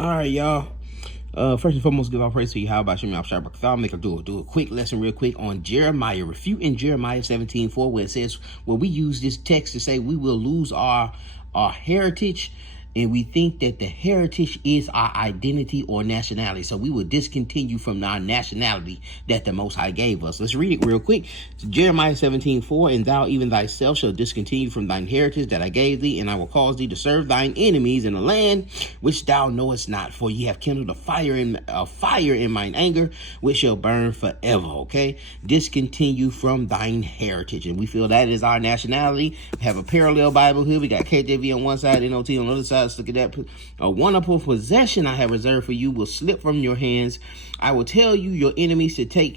All right, y'all. First and foremost, give our praise to you. How about you? I'll make a do a quick lesson real quick on Jeremiah. Refuting Jeremiah 17:4, where it says, where we use this text to say we will lose our heritage, and we think that the heritage is our identity or nationality. So we will discontinue from our nationality that the Most High gave us. Let's read it real quick. So Jeremiah 17:4, and thou even thyself shalt discontinue from thine heritage that I gave thee, and I will cause thee to serve thine enemies in a land which thou knowest not. For ye have kindled a fire in mine anger, which shall burn forever. Okay, discontinue from thine heritage, and we feel that is our nationality. We have a parallel Bible here. We got KJV on one side, NOT on the other side. Let's look at that. A wonderful possession I have reserved for you will slip from your hands. I will tell your enemies to take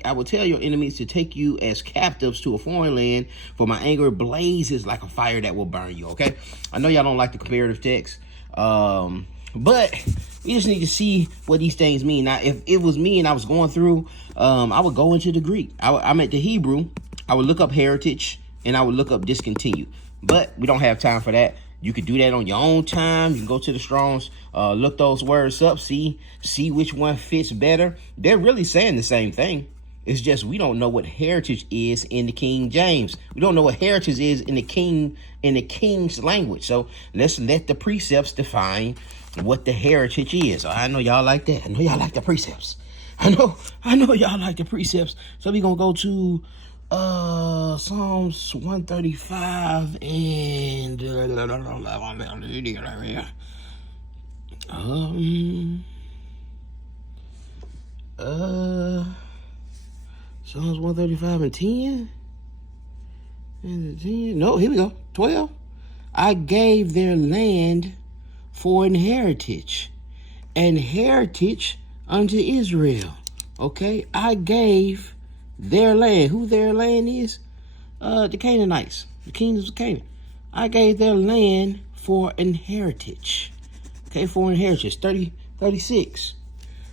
you as captives to a foreign land, for my anger blazes like a fire that will burn you. Okay, I know y'all don't like the comparative text, but we just need to see what these things mean. Now, if it was me and I was going through, I would go into the Greek. I'm at the Hebrew. I would look up heritage and I would look up discontinue. But we don't have time for that. You could do that on your own time. You can go to the Strongs, look those words up, see which one fits better. They're really saying the same thing. It's just we don't know what heritage is in the King James. We don't know what heritage is in the king's language. So let's let the precepts define what the heritage is. I know y'all like that. I know y'all like the precepts. I know y'all like the precepts. So we're gonna go to Psalms 135 and Psalms 135 and 10. And 10. No, here we go. 12. I gave their land for an heritage unto Israel. Okay, I gave their land. Who their land is? The Canaanites, the kingdoms of Canaan. I gave their land for an heritage. Okay, for an heritage. 36.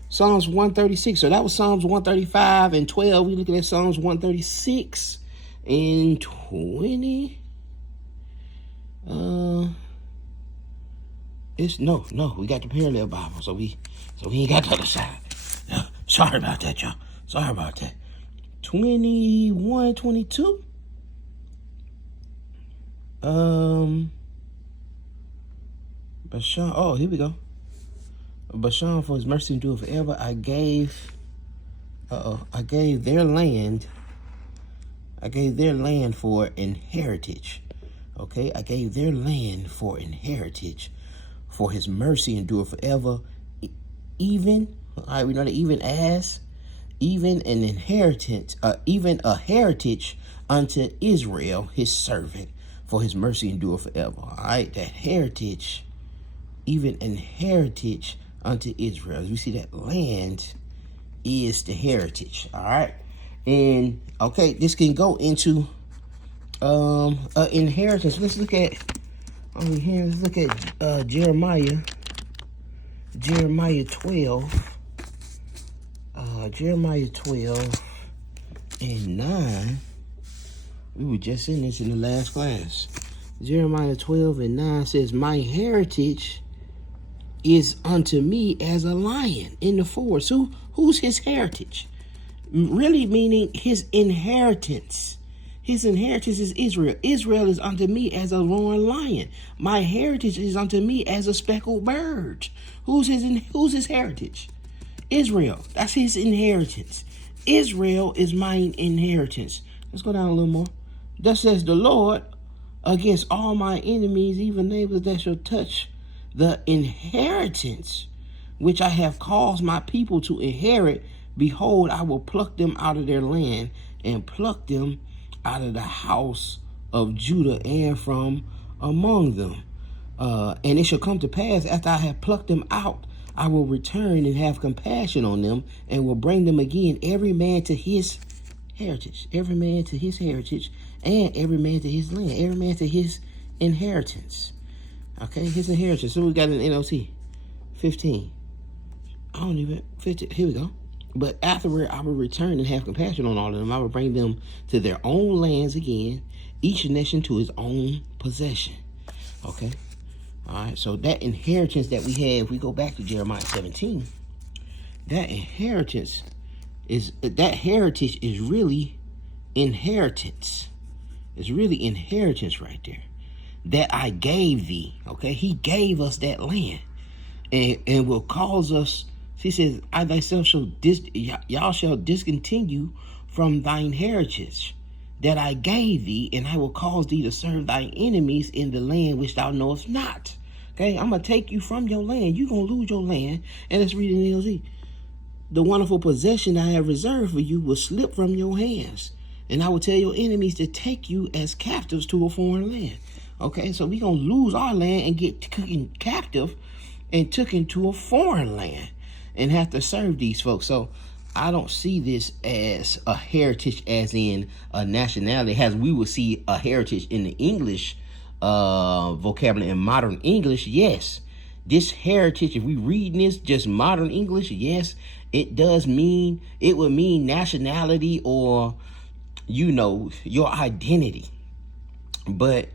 Psalms 136. So that was Psalms 135 and 12. We looking at Psalms 136 and 20. It's no. We got the parallel Bible, so we ain't got the other side. Sorry about that, y'all. Sorry about that. 21, 22. Bashan. Oh, here we go. Bashan, for his mercy endure forever. I gave their land. I gave their land for an heritage. Okay, I gave their land for an heritage. For his mercy endure forever. Even, all right, we know that even an inheritance, even a heritage unto Israel, his servant, for his mercy endure forever. All right, that heritage, even an heritage unto Israel. As we see, that land is the heritage. All right, and okay, this can go into inheritance. Let's look at over here. Let's look at Jeremiah 12. Jeremiah 12 and 9. We were just in this in the last class. Jeremiah 12 and 9 says, my heritage is unto me as a lion in the forest. Who's his heritage? Really meaning his inheritance. His inheritance is Israel. Israel is unto me as a roaring lion. My heritage is unto me as a speckled bird. Who's his heritage? Israel. That's his inheritance. Israel is mine inheritance. Let's go down a little more. Thus says the Lord, against all my enemies, even neighbors that shall touch the inheritance which I have caused my people to inherit, behold, I will pluck them out of their land and pluck them out of the house of Judah and from among them. And it shall come to pass, after I have plucked them out, I will return and have compassion on them, and will bring them again, every man to his heritage, every man to his heritage, and every man to his land, every man to his inheritance. Okay, his inheritance. So we got an NLT 15. I don't even 50. Here we go. But afterward, I will return and have compassion on all of them. I will bring them to their own lands again, each nation to his own possession. Okay. All right, so that inheritance that we have, if we go back to Jeremiah 17, that heritage is really inheritance. It's really inheritance right there. That I gave thee. Okay, he gave us that land, and will cause us. He says, I thyself y'all shall discontinue from thine heritage that I gave thee, and I will cause thee to serve thy enemies in the land which thou knowest not. Okay, I'm going to take you from your land. You're going to lose your land. And let's read in the LZ. The wonderful possession I have reserved for you will slip from your hands, and I will tell your enemies to take you as captives to a foreign land. Okay, so we're going to lose our land and get taken captive and took into a foreign land and have to serve these folks. So I don't see this as a heritage as in a nationality, as we would see a heritage in the English vocabulary in modern English. Yes, this heritage, if we read this just modern English, yes, it does mean, it would mean nationality or, you know, your identity. But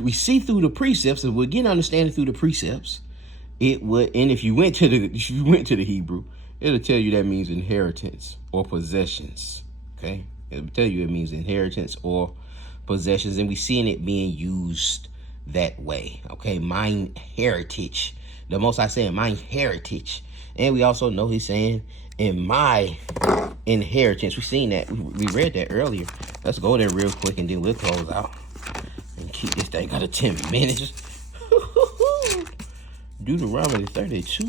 we see through the precepts, and we'll get understanding through the precepts, it would, and if you went to the Hebrew, it'll tell you that means inheritance or possessions. Okay, it'll tell you it means inheritance or possessions, and we seeing it being used that way. Okay, mine heritage. The Most High saying mine heritage, and we also know he's saying in my inheritance. We seen that. We read that earlier. Let's go there real quick, and then we'll close out and keep this thing out of 10 minutes. Deuteronomy 32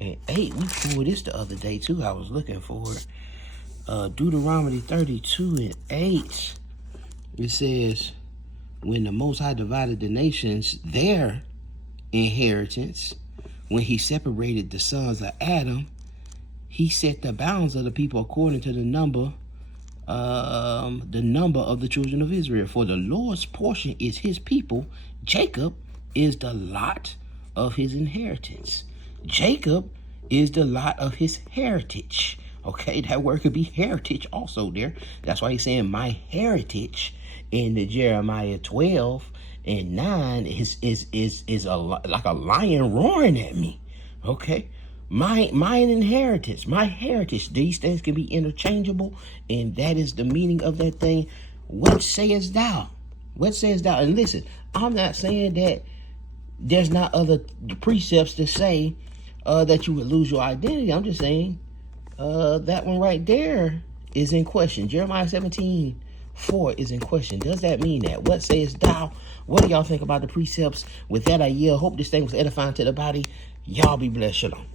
and 8. We pulled this the other day too. I was looking for it. Deuteronomy 32 and 8. It says, when the Most High divided the nations their inheritance, when he separated the sons of Adam, he set the bounds of the people according to the number of the children of Israel. For the Lord's portion is his people. Jacob is the lot of his inheritance. Jacob is the lot of his heritage. Okay, that word could be heritage also there. That's why he's saying my heritage in the Jeremiah 12 and 9 is like a lion roaring at me. Okay, my inheritance, my heritage. These things can be interchangeable, and that is the meaning of that thing. What sayest thou? What sayest thou? And listen, I'm not saying that there's not other precepts to say that you would lose your identity. I'm just saying that one right there is in question. Jeremiah 17:4 is in question. Does that mean that? What sayest thou? What do y'all think about the precepts? With that, I yield. Hope this thing was edifying to the body. Y'all be blessed. Shalom.